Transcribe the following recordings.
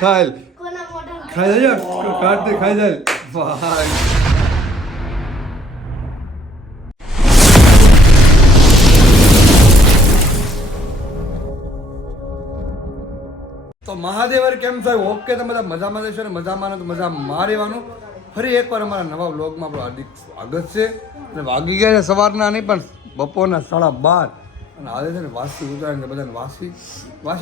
ખાઈ ખાઈ જાય કાર્તિક ખાઈ જાય ભાઈ તો મહાદેવર કેમ થાય ઓકે તમે બધા મજામાં રહેશો ને મજામાં તો મજા મારેવાનું ફરી એકવાર અમારા નવા વ્લોગમાં આપણું હાર્દિક સ્વાગત છે અને વાગી ગયા છે સવારના નહીં પણ બપોરના 12:30 અને આજે છે ને વાસી ઉત્તરાયણ ને બધાને વાસી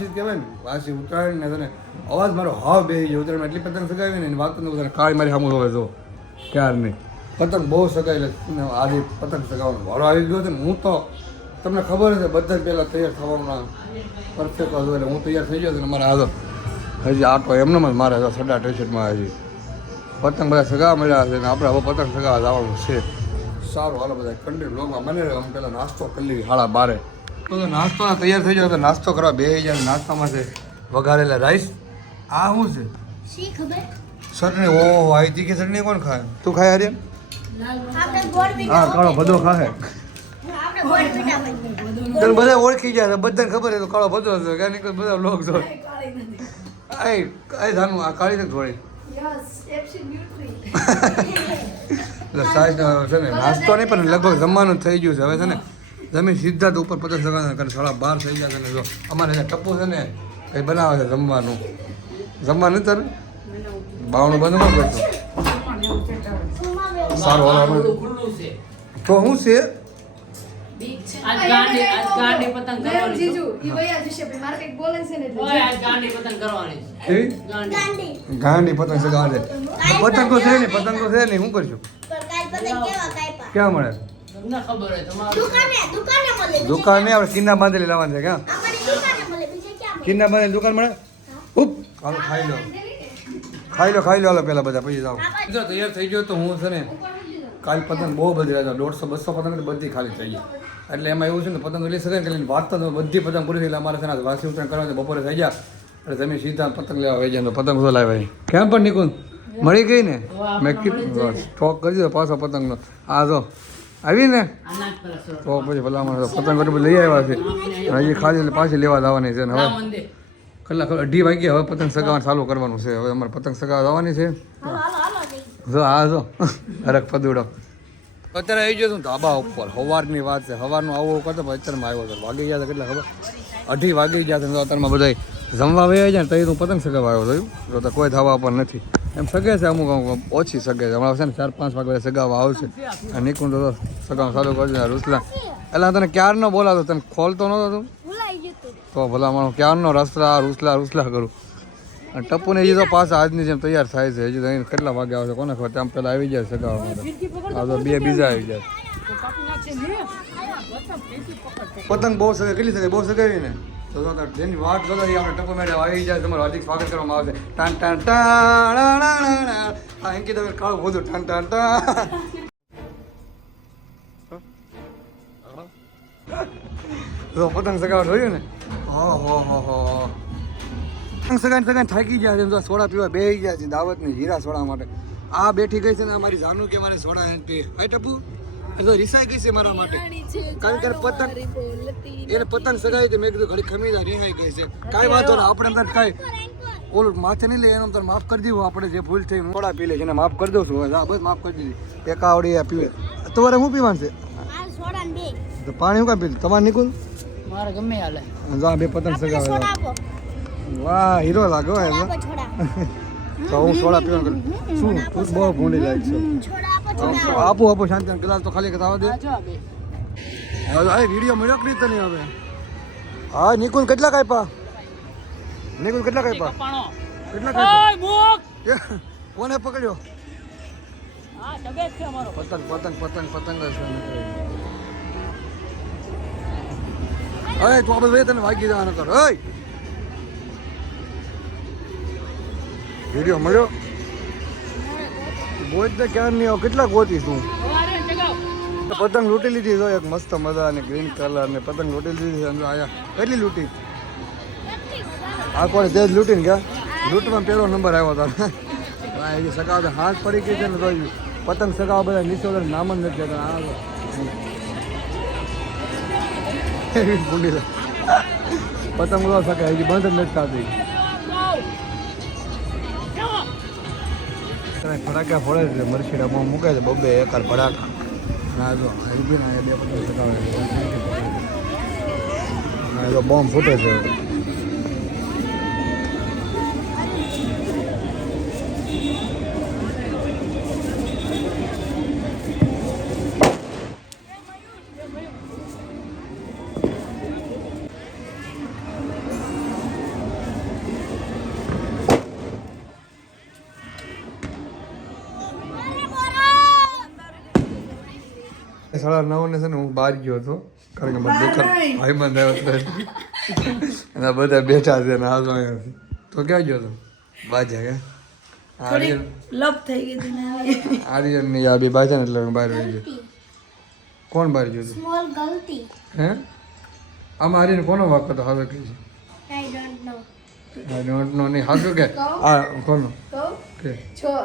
જ કહેવાય ને વાસી ઉત્તરાયણ ને તને અવાજ મારો હાવ બેસી ગયો ઉત્તરાયણ એટલી પતંગ સગાવી ને વાત તો બધાને કાળી મારી સામું હવે જો ક્યાર નહીં પતંગ બહુ સગાવી આજે પતંગ સગાવવાનો વારો આવી ગયો છે ને હું તો તમને ખબર છે બધા પહેલાં તૈયાર થવાનું પરફેક્ટ હતું એટલે હું તૈયાર થઈ ગયો ને મારે હાલો હજી આટો એમને જ મારે સડા ટી-શર્ટમાં હજી પતંગ બધા સગાવા મળ્યા છે ને આપણે હવે પતંગ સગાવા જવાનું છે સારું હાલો બધા કન્ટિન્યુ લોગમાં મને અમે પહેલાં નાસ્તો કરી લઈએ 12:30 તો નાસ્તો તૈયાર થઈ ગયો તો નાસ્તો કરવા બેસી જાય નાસ્તામાં છે વઘારેલા રાઈસ આ શું છે ચટણી ઓહો આવી તીખી ચટણી કોણ ખાય તું ખાય આર્યન હા કાળો બધો ખાય તને બધા ઓળખી જાય બધાને ખબર છે તો કાળો બધો હશે કારણ કે બધા લોક જો આય ધાનું આ કાળી ને થોડી એટલે સાઈઝ છે ને નાસ્તો નહીં પણ લગભગ જમવાનું થઈ ગયું છે હવે છે ને જમીન સીધા તો ઉપર પચાસ ટકા કારણ 12:30 થઈ ગયા છે ને જો અમારે ટપ્પુ છે ને કંઈ બનાવે છે જમવાનું તારે બાવણું બંધ ન કરતો સારું હાલો તો શું છે ગાંડી પતંગ સગાડે પતંગો છે ને પતંગો છે ને શું કરશું ક્યાં મળે દુકાને આપણે કિન્ના બાંધેલી લાવવાની છે ક્યાં કિન્ના બાંધેલી દુકાન મળે ઉપ હાલો ખાઈ લો હાલો પેલા બધા પછી જાઓ તૈયાર થઈ ગયો તો હું છે ને કાલ પતંગ બહુ બધી રહ્યા 150-200 પતંગ બધી ખાલી થઈ ગઈ એટલે એમાં એવું છે ને પતંગ લઈ શકાય કે વાત તો બધી પતંગ પૂરી થઈ અમારે છે ને વાસી ઉત્તરાયણ કરવાની બપોરે થઈ ગયા એટલે તમે સીધા પતંગ લેવા વહી જાય પતંગ બધો લાવ્યા કેમ પણ નિકુંજ મળી ગઈ ને મેં કીધું સ્ટોક કરી દીધો પાછો પતંગનો આ જો આવી ને તો પછી ભલા અમારે પતંગ બધું લઈ આવ્યા છે હજી ખાલી એટલે પાછી લેવા જવાની છે ને હવે કલાક 2:30 વાગે હવે પતંગ સગાવવાનું ચાલુ કરવાનું છે હવે અમારે પતંગ સગાવવા જવાની છે જો હા જો હરક પદુડો અત્યારે આવી ગયો છું ધાબા ઉપર સવારની વાત છે સવારનું આવું કરતો અત્યારમાં આવ્યો હતો વાગી ગયા કેટલા ખબર 2:30 વાગી ગયા હતા અત્યારમાં બધા જમવા વહી જાય ને તો હું પતંગ સગાવવા આવ્યો થયું તો કોઈ ધાબા પર નથી એમ સગે છે અમુક ઓછી સગે છે હમણાં છે ને 4-5 વાગે સગાવવા આવશે અને નિકુંજ તો સગાવ ચાલુ કરજો રૂસલા એટલે તને ક્યારનો બોલાતો તને ખોલતો નહોતો તું તો ભલા માણો ક્યારનો રૂસલા કરું અને ટપ્પુને હજી તો પાછા આજની જેમ તૈયાર થાય છે હજી તો અહીં કેટલા વાગે આવશે કોને ખબર ત્યાં પહેલાં આવી જાય સગાવવા માટે આ તો બીજા આવી જાય પતંગ બહુ સગે કેટલી સગે બહુ સગાવી ને તો જેની વાત જોતા આપણે ટપ્પુ મેડમ આવી જાય તમારું હાર્દિક સ્વાગત કરવામાં આવશે ટાણ ટાણ ટાણ હા અંકિત હવે કાળું બધું ટાણ ટાણ ટાણ પતંગ સગાવટ જોયું ને હો સગાઈ થાકી ગયા છે સોડા પીવા બેસી ગયા છે દાવતની હીરા સોડા માટે આ બેઠી ગઈ છે ને મારી જાનું કે મારે સોડા પી આ ટપુ તો રિસાઈ ગઈ છે મારા માટે કારણ કે પતંગ એને પતંગ સગાઈ હતી મેં કીધું ઘડી ખમીદા રિહાઈ ગઈ છે કાંઈ વાંધો ને આપણે અંદર કાંઈ ઓલું માથે નહીં લે એનો અંદર માફ કરી દીધું આપણે જે ભૂલ થઈ સોડા પી લે છે માફ કરી દઉં છું બસ માફ કરી દીધી એક આવડી પીવે તમારે શું પીવાનું છે તો પાણી શું કાંઈ પીધું તમારે નીકળ મારે ગમે હાલે જા બે પતંગ સગાવે વાહ હીરો લાગો એમાં તો હું સોડા પીવાનું કરું શું તું બહુ ભૂંડી લાગ છે આપો શાંતિ ગ્લાસ તો ખાલી કરાવવા દે હવે વિડીયો મળ્યો કે નહીં તને હવે હા નિકુંજ કેટલા કાપ્યા કોને પકડ્યો પતંગ હવે તું આપણે તને વાગી જવાનો કર વિડીયો મળ્યો ગોત તો ક્યાં નહીં આવ કેટલા ગોતીશ તું પતંગ લૂંટી લીધી તો એક મસ્ત મજા અને ગ્રીન કલર ને પતંગ લૂંટી લીધી અંદર આયા કેટલી લૂંટી આ કોને તે જ લૂંટીને ગયા લૂંટમાં પહેલો નંબર આવ્યો હતો એ સગાવ હાથ પડી ગઈ છે ને તો પતંગ સગાવ બધા નીચે નામ જ નથી જતા એવી ભૂલી પતંગ ઉડાવ શકે હજી બંધ જ નથી થતી ફટાકા ફોડે છે મરસીડામાં મૂકે છે બબે એકાર ફટાકા ના જો અહીં બી ના બે પચાસ ટકા બોમ્બ ફૂટે છે સાડા 9 ને છે ને હું બહાર ગયો હતો કારણ કે મારી દુકાન ભાઈબંધ આવ્યો હતો એના બધા બેઠા છે ને હાલો તો ક્યાં ગયો હતો બાજા કે આર્યન લપ થઈ ગઈ હતી ને આર્યન ની આ બે બાજા ને એટલે હું બહાર રહી ગયો કોણ બહાર ગયો હતો સ્મોલ ગલતી હે આમાં આર્યન કોનો વાક હતો હવે કહી છે I don't know I don't know નહીં હાજુ કે આ કોનો કહું કે છો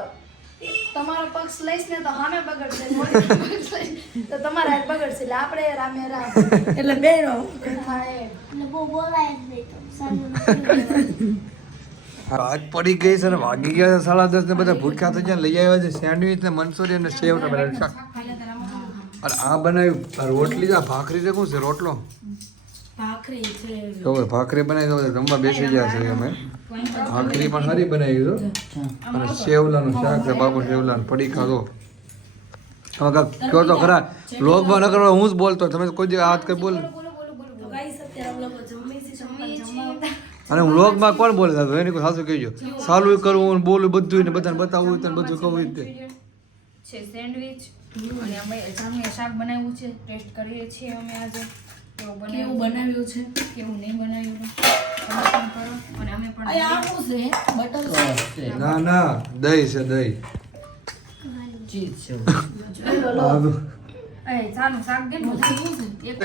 તમારો પક્ષ લઈશ ને તો સામે બગડશે મોટી પક્ષ લઈશ તો તમારા હાથ બગડશે એટલે આપણે રામે રામ એટલે બે નો થાય ને બહુ બોલાય જ નહીં તો સારું આજ પડી ગઈ છે ને વાગી ગયા છે 10:30 ને બધા ભૂખ્યા થઈ ગયા લઈ આવ્યા છે સેન્ડવિચ ને મંચુરિયન ને સેવ ને બનાવ્યું શાક અને આ બનાવ્યું આ રોટલી આ ભાખરી છે શું છે રોટલો ભાખરી છે તો ભાખરી બનાવી દો જમવા બેસી ગયા છે અમે ભાખરી પણ સારી બનાવી દો અને સેવલાનું શાક છે બાબુ સેવલાનું પડી ખાધો હવે કયો તો ખરા લોગમાં ન કરવા હું જ બોલતો તમે કોઈ દિવસ હાથ કઈ બોલ તો ગાઈસ અત્યારે અમે લોકો જમી જમવા અને હું લોગમાં કોણ બોલે સાચું એની કોઈ સાચું કહેજો સારું કરવું બોલું બધું ને બધાને બતાવવું હોય બધું કહું તે છે સેન્ડવિચ અને અમે જામીએ શાક બનાવ્યું છે ટેસ્ટ કરીએ છીએ અમે આજે કેવું બનાવ્યું છે કેવું નહીં બનાવ્યું તમે પણ કરો અને અમે પણ આ શું છે બટર છે ના ના દહીં છે દહીં ચાલો શાક દે ને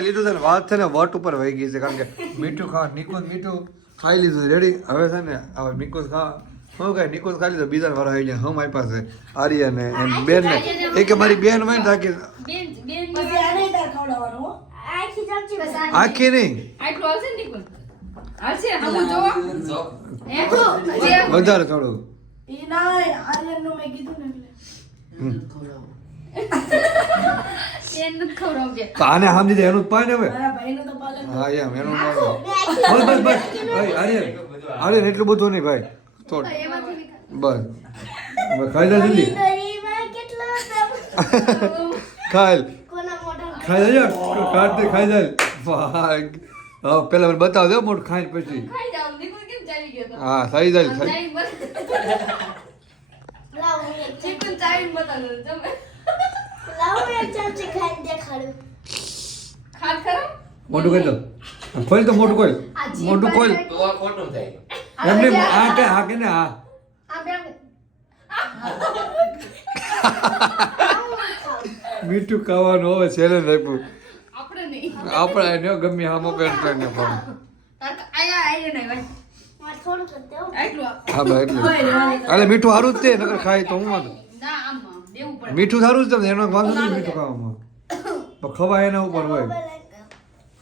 લીધું છે ને વાત છે ને વટ ઉપર વહી ગઈ છે કારણ કે મીઠું ખાવા નિકુંજ મીઠું ખાઈ લીધું રેડી હવે છે ને હવે નિકુંજ ખાવા હું કઈ નિકુંજ ખાઈ લીધો બીજા વાર આવી જાય હમ મારી પાસે આર્ય ને બેન ને એ કે મારી બેન હોય ને તાકી બેન બેન પછી આને તાર ખવડાવવાનું હો આખી ચમચી બસ આખી નહીં આટલું આવશે ને નિકુંજ આવશે હમું જોવો હે જે વધારે થોડું ઈ ના આર્યન નું મેં કીધું ને એ નથી ખવડાવજે તો આને સમજી જાય એનું જ પાય ને હવે મારા ભાઈનું તો પાલન હા એમ એનું પાય બસ બસ બસ ભાઈ આર્યન આર્યન એટલું બધું નહીં ભાઈ થોડ બસ હવે ખાઈ જા જલ્દી દહીંમાં કેટલો ખાઈ કોના મોઢા ખાઈ જાય કાઢ દે ખાઈ જાય વાહ પેલા મને બતાવ દે મોટ ખાઈ પછી ખાઈ જાવ નિકુંજ કેમ ચાલી ગયો તો હા થઈ જાય ચાઈ બસ લાવ હું એક નિકુંજ ચાઈ બતાવો તમે લાવ હું એક ચમચી ખાઈને દેખાડું ખાત ખરો મોટું કરી દો ખોલ તો મોટું ખોલ મોટું ખોલ તો આ ખોટું થાય એમને આ કે હા કે ને હા આ બે મીઠું ખાવાનું હવે ચેલેન્જ આપ્યું આપણે નહીં આપણે એને ગમે આમ પેન્ટ ને ફોન આયા આયા નહીં ભાઈ મારે થોડું કરતે હો આટલું હા ભાઈ એટલે અરે મીઠું સારું જ તે નકર ખાય તો હું વાંધો ના આમ દેવું પડે મીઠું સારું જ તમને એનો વાંધો નહીં મીઠું ખાવામાં પણ ખવાય એના ઉપર હોય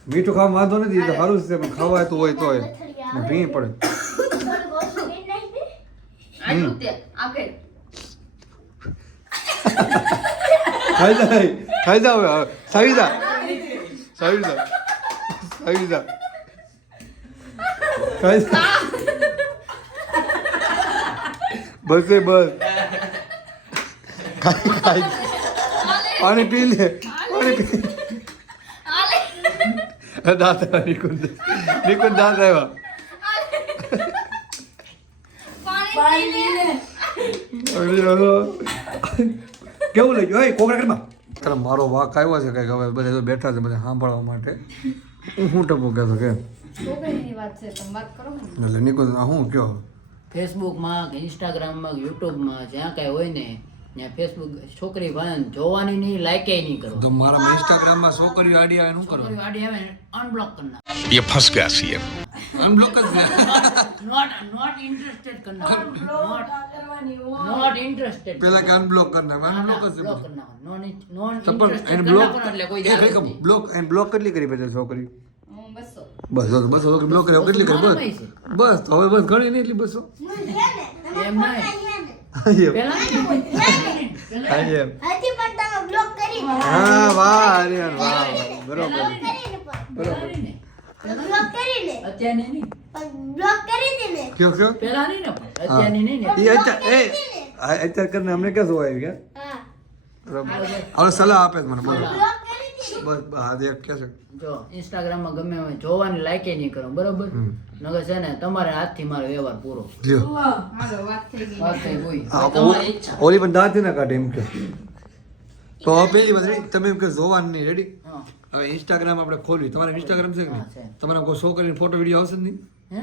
મીઠું ખાવા વાંધો નથી એ તો સારું જ છે પણ ખવાય તો હોય તોય ને ભી પડે થોડું ઓછું મેં નાખી દે આટલું તે આપે ખાઈ જા હવે સાવી જા સાવી જા સાવી જા ખાઈ જા બસ એ બસ ખાઈ ખાઈ પાણી પી લે પાણી પી દાંત આવ્યા નિકુંજ નિકુંજ દાંત આવ્યા પાણી પીને કેવું લાગ્યું હે કોકરા કરમાં તારે મારો વાક આવ્યો છે કંઈક હવે બધા તો બેઠા છે બધા સાંભળવા માટે હું ટપું કહેતો કે છોકરીની વાત છે તમે વાત કરો ને એટલે નિકુંજ હું કયો ફેસબુકમાં કે ઇન્સ્ટાગ્રામમાં કે યુટ્યુબમાં જ્યાં કાંઈ હોય ને ત્યાં ફેસબુક છોકરી ભાઈ જોવાની નહીં લાઈકે નહીં કરો તો મારા ઇન્સ્ટાગ્રામમાં છોકરીઓ આડી આવે શું કરો છોકરી આડી આવે અનબ્લોક કરી નાખો ये फंस गया सीएम અનબ્લોક જ ને નોટ ઇન્ટરેસ્ટેડ કરી નાખો બ્લોક કરવાની હો નોટ ઇન્ટરેસ્ટેડ પેલા કે અનબ્લોક કરી નાખ અનબ્લોક જ બ્લોક કરી નાખો નોન તો પણ ઇન્ટરેસ્ટેડ એને કરી બ્લોક નાખો એટલે કોઈ એ જાગે કઈ નહીં. બ્લોક એને બ્લોક કેટલી કરી પછી છોકરી હું 200 બસ બસ બ્લોક કરી કેટલી કરી બસ બસ તો હવે બસ ઘણી નહીં એટલી બસો એમ નહીં હાજી એમ. પેલા નહીં હોય. હાજી એમ. હજી પણ તમે બ્લોક કરીને હા વાહ આર્યન વાહ બરોબર કરીને પણ બરોબર નહીં. બ્લોક કરીને અત્યારની નહીં. પણ બ્લોક કરી દે ને કયો કયો પેલા નહીં ને પણ. અત્યારની નહીં ને. એ અત્યારે કરીને અમને ક્યાં જોવા આવી ગયા હા બરોબર હવે સલાહ આપે છે મને બોલો બ્લોક કરી દે બસ હા દેખ કે છે જો ઇન્સ્ટાગ્રામમાં ગમે હોય જોવાની લાઈકે નહીં કરો બરોબર નગર છે ને તમારે હાથથી મારો વ્યવહાર પૂરો લ્યો હાલો વાત થઈ ગઈ વાત થઈ કોઈ હા, તમારી ઈચ્છા ઓલી પણ દાંત ના કાઢે એમ કે તો હવે પેલી વાત ready? તમે એમ કે જોવાનું નહીં રેડી હા હવે ઇન્સ્ટાગ્રામ આપણે ખોલ્યું તમારે ઇન્સ્ટાગ્રામ છે કે હા, છે. નહીં તમારે કોઈ શો કરીને ફોટો વિડીયો આવશે જ નહીં હે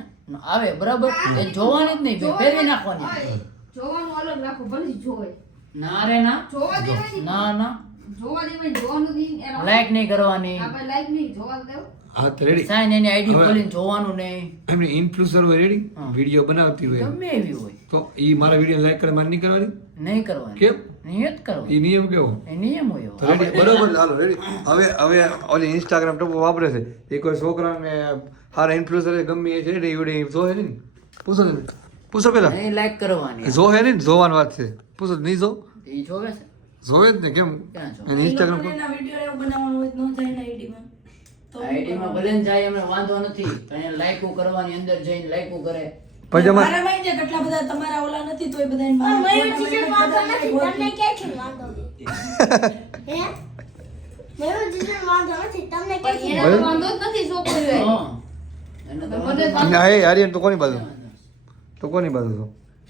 આવે બરાબર એ જોવાની જ નહીં ફેરવી નાખવાની જોવાનું અલગ રાખો ભલે જોવે ના રે ના જોવા દેવાની ના ના જોવા દેવાની જોવાનું નહીં એનો લાઈક નહીં કરવાની આપણે લાઈક નહીં જોવા દેવ હા તો રેડી સાઈન એની આઈડી હવે- ખોલીને જોવાનું નહીં એમની ઇન્ફ્લુએન્સર હોય રેડી હા. વિડીયો બનાવતી હોય ગમે એવી હોય તો ઈ મારા વિડીયો લાઈક કરે મારે નહીં કરવાની નહીં કરવાની કેમ નહીં જ કરવાની ઈ નિયમ કેવો એ નિયમ હોય તો રેડી બરોબર હાલો રેડી હવે ઓલી ઇન્સ્ટાગ્રામ ટપો વાપરે છે એ કોઈ છોકરાને હારા ઇન્ફ્લુએન્સર ગમે એ છે ને એ વિડીયો જોહે નહીં પૂછો તમે પૂછો પેલા નહીં લાઈક કરવાની જોહે નહીં જોવાની વાત છે પૂછો નહીં જો એ જોવે છે જોવે જ ને કેમ ક્યાં જો એને ઇન્સ્ટાગ્રામ પર એના વિડીયો એવું બનાવવાનું હોય તો ન જાય ને આઈડીમાં તો આઈડીમાં ભલે ને જાય એમને વાંધો નથી પણ એને લાઈકો કરવાની અંદર જઈને લાઈકો કરે પછી અમારે મારા માં કેટલા બધા તમારા ઓલા નથી તોય બધા પણ મયુર જીજન વાંધો નથી તમને ક્યાંથી વાંધો હે મયુર જીજન વાંધો નથી તમને ક્યાંથી એનો તો વાંધો જ નથી છોકરીઓ હા એને તો વાંધો જ અને હે આર્યન તો કોની બાજુ તો કોની બાજુ છો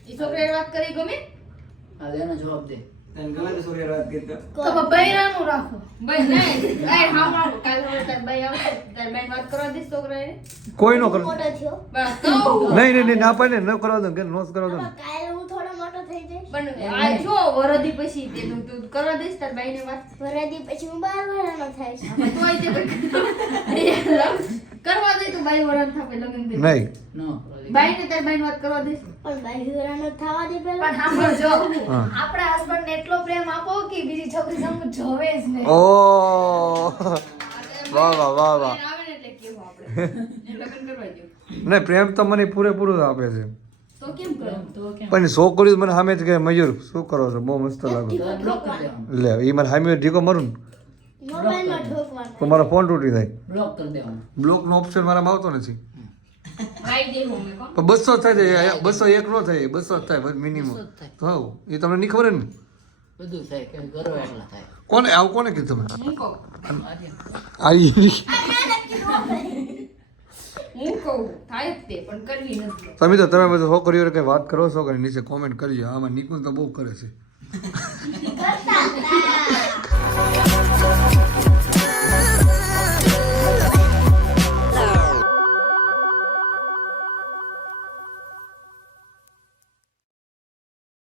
ઈ છોકરીએ વાત કરી ગમે હા એનો જવાબ દે તો બૈરાનું રાખો ભાઈ નહીં એ હા કાલ હવે તાર ભાઈ આવશે તાર ભાઈ વાત કરવા દઈશ છોકરાએ કોઈ નો કરે મોટો થયો બસ તો નહીં નહીં ના પાડે ને ન કરવા દો કે નો કરવા દો પણ કાલે હું થોડો મોટો થઈ જઈશ પણ આ જો વરદી પછી તેનું તું કરવા દઈશ તાર ભાઈને વાત વરદી પછી હું 12 વર્ષનો થઈશ તોય તે ભાઈ કરવા દે તો ભાઈ વરદ થાપે લગન દે નહીં નો ભાઈને તાર ભાઈને વાત કરવા દઈશ પણ 12 વર્ષનો થવા દે પહેલા પણ સાંભળજો હા. આપણા હસબન્ડ ને એટલો પ્રેમ આપો કે બીજી છોકરી સામે જોવે જ નહીં ઓ વાહ વાહ વાહ વાહ આવે ને એટલે કેવું આપણે લગન કરવા દો નહીં પ્રેમ તો મને પૂરેપૂરું આપે છે તો કેમ કરો તો કેમ પણ છોકરી મને સામે જ કહે મયુર શું કરો છો બહુ મસ્ત લાગો તો બ્લોક કરી દેવાનું લે એ મને સામે ઢીકો મારું ને મોબાઈલમાં ઠોકવાનું તો મારો ફોન તૂટી જાય બ્લોક કરી દેવાનું બ્લોકનો ઓપ્શન મારામાં આવતો નથી ભાઈ દે હું કો પણ 200 થાય 201 નો થાય 200 થાય મિનિમમ 200 થાય. તો હા એ તમને નહીં ખબર ને બધું થાય કે કરો એટલા થાય કોને આવું કોને કીધું તમે હું કહું હું કહું થાય જ તે પણ કરવી નથી તમે તો તમે બધું છોકરીઓ કઈ વાત કરો છો કે નીચે કોમેન્ટ કરજો આમાં નિકુંજ તો બહુ કરે છે કરતા હતા